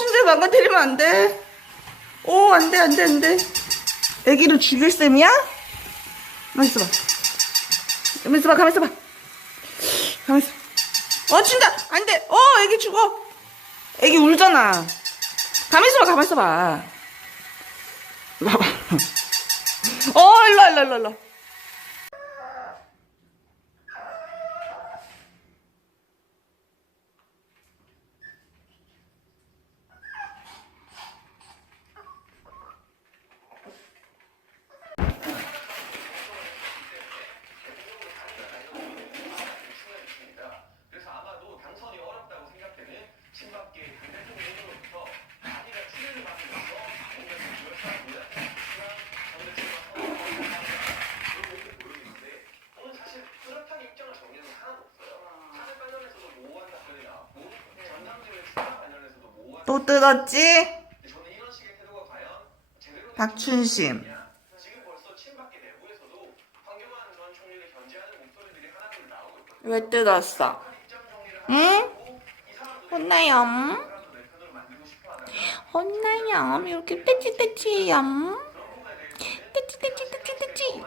진짜 망가뜨리면 안 돼. 오, 안 돼, 안 돼, 안 돼. 애기를 죽일 셈이야? 가만 있어봐. 가만 있어봐, 가만 있어봐. 가만 있어. 어, 친다! 안 돼! 어, 애기 죽어! 애기 울잖아. 가만 있어봐, 가만 있어봐. 봐봐. 어, 일로, 와, 일로, 와, 일로, 와, 일로. 또 뜯었지? 박춘심. 왜 뜯었어? 응? 혼나요? 혼나요? 이렇게 떼찌떼찌, 떼찌떼찌떼찌떼찌.